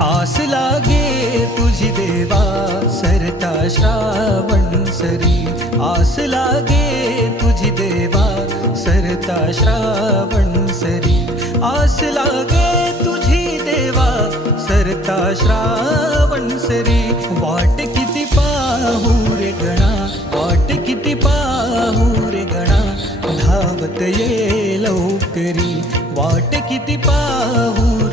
आस लागे तुझी देवा सरता श्रावण सरी, आस लागे तुझी देवा सरता श्रावण सरी, आस लागे तुझी देवा सरता श्रावण सरी. वाट किती पाहू रे गणा, वाट किती पाहू रे गणा, धावत ये लवकरी. वाट किती पाहू